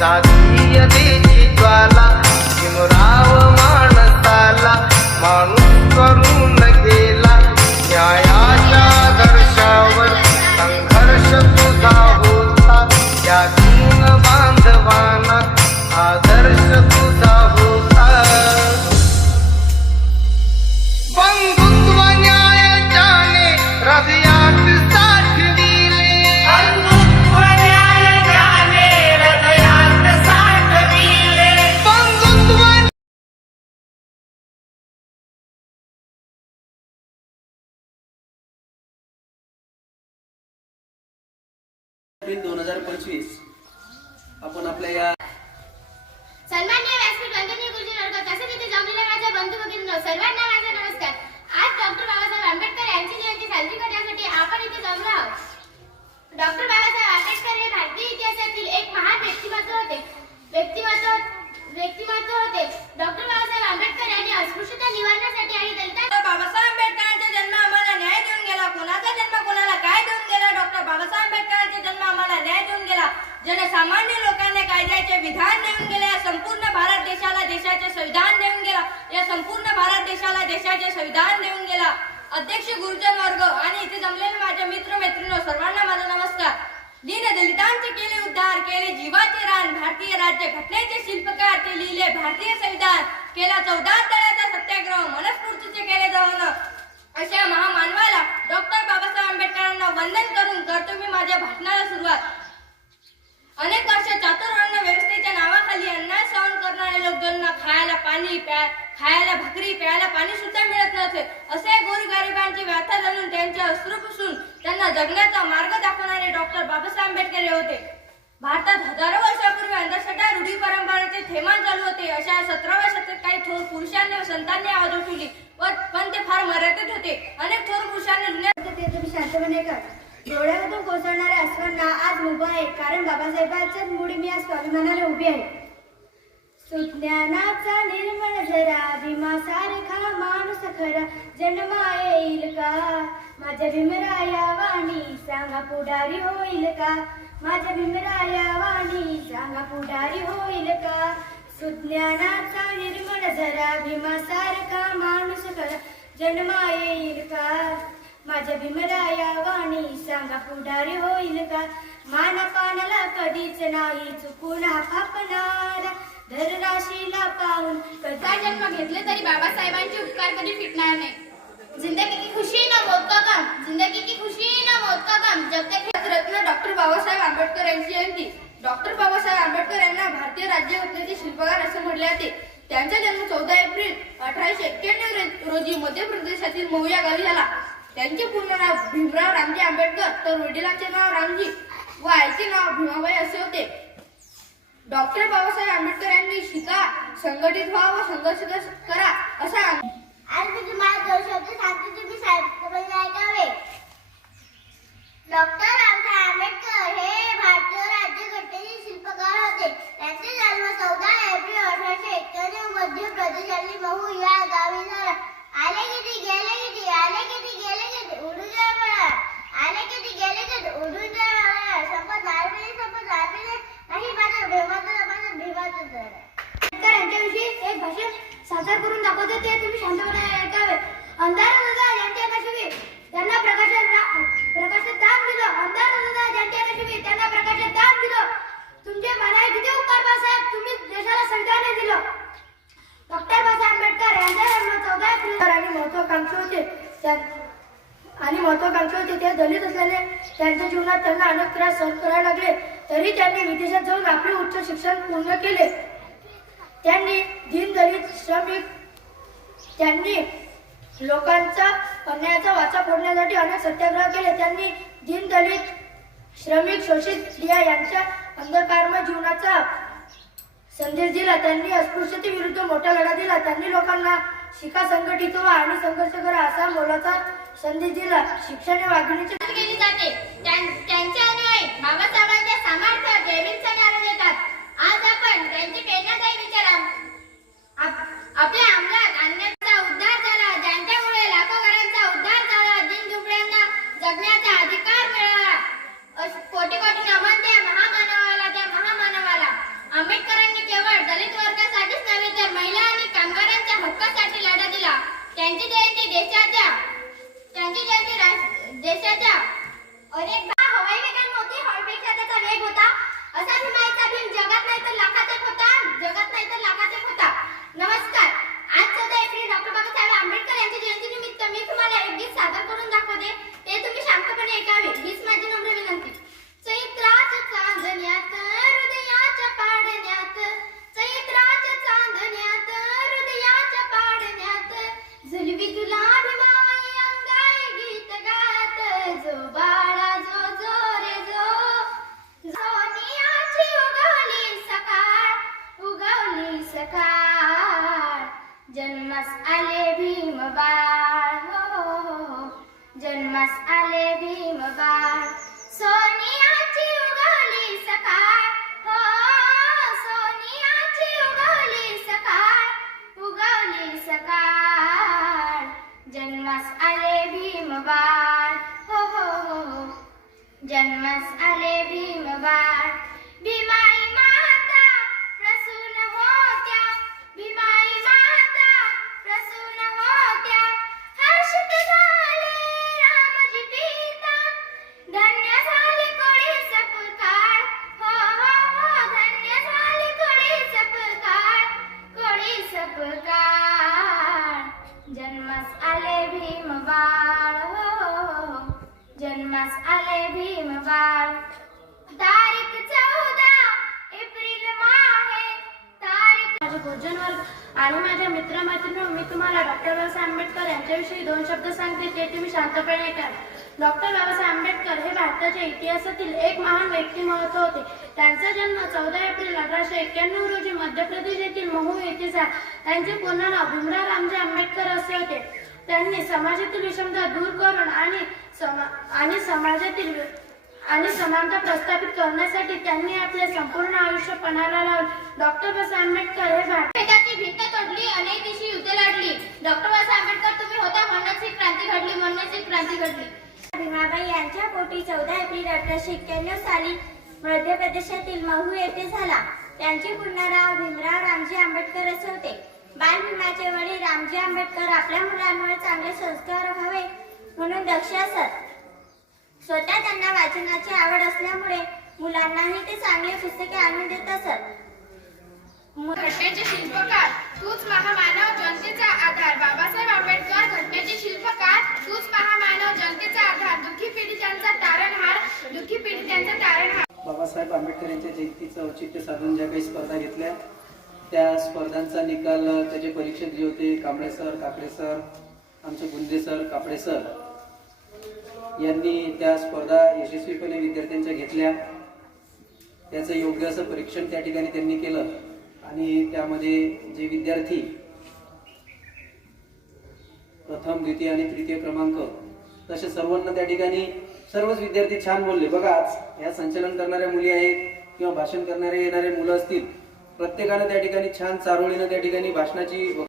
जातीयतेची ज्वाला हिमराव माणसाला माणूस करून गेला न्यायाच्या आदर्शावर संघर्ष तुझा होता या दीन बांधवांना आदर्श तुझा होता बंधुत्व न्यायाने हृदयात साठविले बंधुत्व 2025 आपण आपल्या या सन्माननीय व्यासपीठ वंदनीय गुरुजी वर्ग तसेच इथे जमलेल्या माझ्या बंधू भगिनींनो सर्वांना माझा नमस्कार. आज डॉक्टर बाबासाहेब आंबेडकर यांची जयंती साजरी करण्यासाठी आपण इथे जमलो आहोत. डॉक्टर बाबासाहेब आंबेडकर हे भारतीय इतिहासातील एक महान व्यक्तिमत्व होते. डॉक्टर बाबासाहेब आंबेडकर यांनी अस्पृश्यता निवारण्यासाठी आणि दलितांना बाबासाहेब आंबेडकरांचा जन्म आम्हाला न्याय देऊन गेला. कोणाचा जन्म कोणाला काय देऊन गेला? डॉक्टर बाबासाहेब आंबेडकरांचा जन्म आम्हाला न्याय देऊन गेला. जनसामान्य लोकांना कायद्याचे विधान देऊन गेले. संपूर्ण भारत देशाला देशाचे संविधान देऊन गेला. या संपूर्ण भारत देशाला देशाचे संविधान देऊन गेला. अध्यक्ष गुरुजन वर्ग आणि इथे जमलेले माझे मित्र मैत्रिणी सर्वांना माझा नमस्कार. दीन दलितांचे केले उद्धार, केले जीवाचे रान, भारतीय राज्य घटनेचे शिल्पकार, ते लिहिले भारतीय संविधान, केला 14 तळ्याचा सत्याग्रह, मनस्फूर्तीचे केले दहन. अशा महामानवाला डॉक्टर बाबासाहेब आंबेडकरांना वंदन करून करतो मी माझ्या भाषणाला सुरुवात. अनेक वर्ष चातुर्वर्ण व्यवस्थेच्या नावाखाली अन्याय सहन करणारे लोक ज्यांना खायला पाणी, खायला भाकरी, प्यायला पाणी सुद्धा मिळत नसे असे गोरगरिबांची व्यथा जाणून त्यांचे अश्रू पुसून त्यांना जगण्याचा मार्ग दाखवणारे डॉक्टर बाबासाहेब आंबेडकर हे होते. भारतात हजारो वर्षापूर्वी अंधश्रद्धा रूढी परंपरेचे थैमान चालू होते. अशा 17व्या शतकात काही थोर पुरुषांनी व संतांनी आवाज उठवली पण ते फार मर्यादित होते. अनेक थोर पुरुषांनी शांतपणे कर. डोळ्यामधून कोसळणाऱ्या अश्वांना आज उभा आहे कारण बाबासाहेबांच्याच मुळे मी आज स्वाभिमानाने उभी आहे. सुज्ञानाचा निर्मळ झरा भीमासारखा माणूस खरा जन्मा येईल का माझ्या भीमराया वाणी सांगा पुढारी होईल का माझ्या भीमराया वाणी सांगा पुढारी होईल का. सुज्ञानाचा निर्मळ झरा भीमासारखा माणूस खरा जन्मा येईल का माझ्या भीमराया वाणी सांगा पुढारी होईल का. मानापानाला कधीच नाही चुकून हाफापणारा धर राशीला पाहून कसा जन्म घेतले तरी बाबासाहेबांचे उपकार कधी फिटणार नाही. जिंदगी की खुशी ना मौत का गम, जिंदगी की खुशी ना मौत का गम जब तक रत्न डॉक्टर बाबासाहेब आंबेडकर यांची जयंती. डॉक्टर बाबासाहेब आंबेडकर यांना भारतीय राज्यघटनेचे शिल्पकार असे म्हटले जाते. त्यांचा जन्म 14 एप्रिल 1891 रोजी मध्य प्रदेशातील महू या गावी झाला. त्यांचे पूर्ण नाव भीमराव रामजी आंबेडकर तर वडिलांचे नाव रामजी व आईचे नाव भीमाबाई असे होते. डॉक्टर बाबासाहेब आंबेडकर यांनी शिका, संघटित व्हा व संघर्ष करा असा आज मी तुम्हाला 2 शब्द सांगते, तुम्ही शांतपणे ऐकावे. डॉक्टर बाबासाहेब आंबेडकर हे भारतीय राज्यघटनेचे शिल्पकार होते. त्यांचा जन्म 14 एप्रिल 1891 मध्य प्रदेशातील महू या गावी झाला. आले किती गेले किती, आले किती गेले किती, उडून जा मला. आले किती गेले किती, उडून जा मला. संपत आरविले नाही माझ्या भीमाचं जर. आंबेडकर यांच्याविषयी एक भाषण सादर करून दाखवते ते तुम्ही शांतपणे ऐकावे. अंधार होता ज्यांच्या नशिबी त्यांना प्रकाशात दान दिलं. अंधार होता ज्यांच्या नशिबी त्यांना प्रकाशात दान दिलं. तुमचे म्हणाय किती उपकार बाबासाहेब, तुम्ही देशाला संविधान दिलं. डॉक्टर बाबासाहेब आंबेडकर यांचा जन्म 14 एप्रिल आणि महत्वाकांक्षी होते. ते दलित असल्याने त्यांच्या जीवनात त्यांना अनेक त्रास सहन करावे लागले. तरी त्यांनी विदेशात जाऊन आपले उच्च शिक्षण पूर्ण केले. त्यांनी दीनदलित श्रमिक त्यांनी लोकांचा अन्यायाचा वाचा फोडण्यासाठी अनेक सत्याग्रह केले. त्यांनी दीनदलित श्रमिक शोषित स्त्रिया यांच्या अंधकारमय जीवनाचा संदेश दिला. त्यांनी अस्पृश्यतेविरुद्ध मोठा लढा दिला. त्यांनी लोकांना शिका, संघटित व्हा आणि संघर्ष करा असा मोलाचा संदेश दिला. शिक्षण वाघिणीची केली जाते. त्यांचे अनुयायी बाबासाहेबांच्या सामर्थ्य जयभीमचा नारा देतात. आज आपण त्यांचे प्रेरणादायी विचार आपल्या अंमलात आणण्याचा उद्धार झाला. ज्यांच्यामुळे लाखो घरांचा उद्धार झाला. दीनदुबळ्यांना जगण्याचा अधिकार मिळाला. कोटी कोटी नमन त्या महामानवाला. आंबेडकरांनी केवळ दलित वर्गासाठीच नव्हे तर महिला आणि कामगारांच्या हक्कासाठी लढा दिला. त्यांची जयंती देशाच्या अनेक हवाई वेगात नव्हती, हवेपेक्षा त्याचा वेग होता. असा भीमाचा भीम जगात नाही तर लाखात एक होता. नमस्कार. आज 14 एप्रिल डॉक्टर बाबासाहेब आंबेडकर यांच्या जयंतीनिमित्त मी तुम्हाला एक गीत सादर करून दाखवते. ते तुम्ही शांतपणे ऐकावे हीच माझी नम्र विनंती. चैत्राच्या चांदण्यात हृदयाच्या पाडण्यात, चैत्राच्या चांदण्यात हृदयाच्या पाडण्यात, झुलवी तुला भीमाई अंगाई गीत गात, जो बाळा जो जो रे जो, सोनियाची उगवली सकाळ, जन्मास आले भीम बाळ, हो, जन्मास आले भीम बाळ. सोनियाची उगवली सकाळ, हो, सोनियाची उगवली सकाळ, जन्मास आले भीम बाळ, हो, जन्मास आले भीम बाळ. भीमाई माता प्रसून होत्या, भीमाई माता प्रसून होत्या, हर्षित झाले रामजी पिता, धन्य झाले कोळी सपकाळ, हो, धन्य झाले कोळी सपकाळ, जन्मास आले भीम बाळ, हो, जन्मास आले भीम बाळ. तारीख 14 एप्रिल माहे, माझे गुरुजन वर्ग आणि माझ्या मित्रमैत्रिणी, मी तुम्हाला डॉक्टर बाबासाहेब आंबेडकर यांच्याविषयी 2 शब्द सांगते, ते तुम्ही शांतपणे ऐका. डॉक्टर बाबासाहेब आंबेडकर हे भारताच्या इतिहासातील एक महान व्यक्तिमत्व होते. त्यांचा जन्म 14 एप्रिल 1891 रोजी मध्य प्रदेश येथील महू येथे झाला. त्यांचे पूर्ण नाव भीमराव रामजी आंबेडकर असे होते. त्यांनी समाजातील विषमता दूर करून आणि समानता प्रस्थापित करण्यासाठी त्यांनी आपले संपूर्ण आयुष्य पणाला लावले. डॉक्टर बाबासाहेब आंबेडकर हे भारताची भिंत तोडली, अनेक दिवशी युद्ध लढली. डॉक्टर बाबासाहेब आंबेडकर तुम्ही होता म्हणूनच ही क्रांती घडली. भीमाबाई यांच्या पोटी 14 एप्रिल 1891 साली मध्य प्रदेशातील महू येथे झाला. त्यांचे पूर्ण नाव भीमराव रामजी आंबेडकर असे होते. बालभीमाचे वडील रामजी आंबेडकर आपल्या मुलांवर चांगले संस्कार व्हावे म्हणून दक्ष असत. स्वतः त्यांना वाचनाची आवड असल्यामुळे मुलांनाही ते चांगले पुस्तके आणून देत असत. घटनेचे शिल्पकार तूच महामानव जनतेचा आधार. बाबासाहेब आंबेडकर घटनेचे शिल्पकार तूच महामानव जनतेचा आधार, दुःखी पीडितांचा तारणहार. बाबासाहेब आंबेडकर यांच्या जयंतीचं औचित्य साधून ज्या काही स्पर्धा घेतल्या, त्या स्पर्धांचा निकाल त्याचे परीक्षक जे होते कांबळे सर, काकडे सर, आमचे गुंदे सर, कापडे सर यांनी त्या स्पर्धा यशस्वीपणे विद्यार्थ्यांच्या घेतल्या. त्याचं योग्य असं परीक्षण त्या ठिकाणी त्यांनी केलं आणि त्यामध्ये जे विद्यार्थी प्रथम, द्वितीय आणि तृतीय क्रमांक तसे सर्वांना त्या ठिकाणी सर्वच विद्यार्थी छान बोलले. बघा, आज या संचलन करणाऱ्या मुली आहेत किंवा भाषण करणारे येणारे मुलं असतील, प्रत्येकानं त्या ठिकाणी छान चारोळीनं त्या ठिकाणी भाषणाची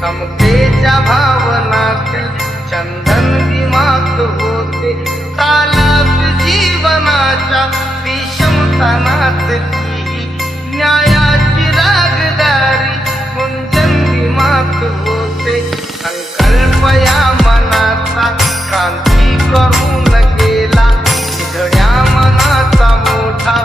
समतेच्या भावनातील चंदन विमात होते. तालात जीवनाच्या विषमतानातली न्यायाची रागदारी कुंजन विमात होते. संकल्प या मनाचा क्रांती करून गेला, घड्या मनाचा मोठा